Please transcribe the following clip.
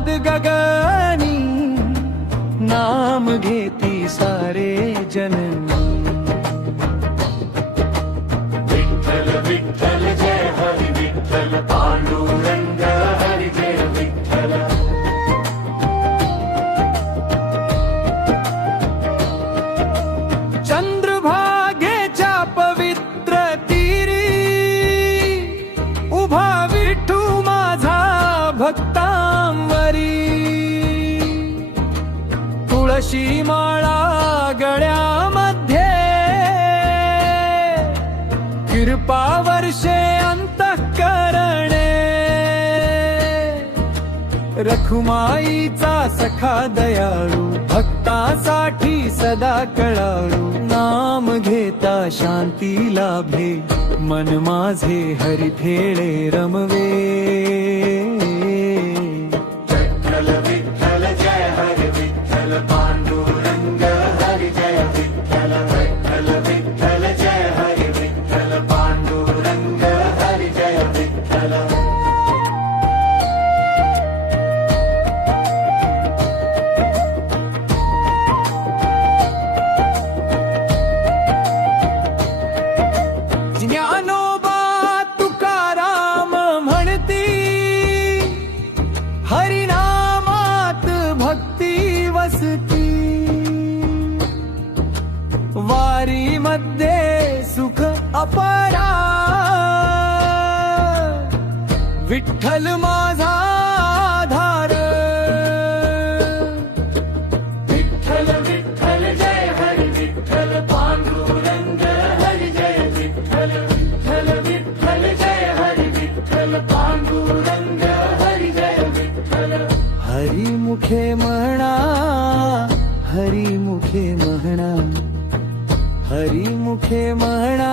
नाद गगनी नाम घेती सारे जननी विठ्ठल विठ्ठल जय हरी विठ्ठल पांडुरंग हरी जय विठ्ठल चंद्रभागेच्या पवित्र तीरी उभा विठू माझा भक्तांवरी तुळशी माळा गळ्यामध्ये कृपा वर्षे अंतःकरणे रखुमाईचा सखा दयाळू भक्तासाठी सदा कळाळू नाम घेता शांती लाभे मन माझे हरी फेळे रमवे विठ्ठल विठ्ठल जय हरी विठ्ठल पांडुरंग हरी जय विठ्ठल विठ्ठल विठ्ठल जय हरी विठ्ठल पांडुरंग हरी जय विठ्ठल ज्ञानोबा तुकाराम म्हणती हरिनामात भक्ती वसती वारी मध्ये सुख अपरा विठ्ठल माझा आधार विठ्ठल विठ्ठल जय हरी विठ्ठल पांडुरंग हरी जय विठ्ठल विठ्ठल विठ्ठल जय हरी विठ्ठल पांडुरंग हरी जय विठ्ठल हरी मुखे म्हणा हरी मुखे म्हणा हरी मुखे म्हणा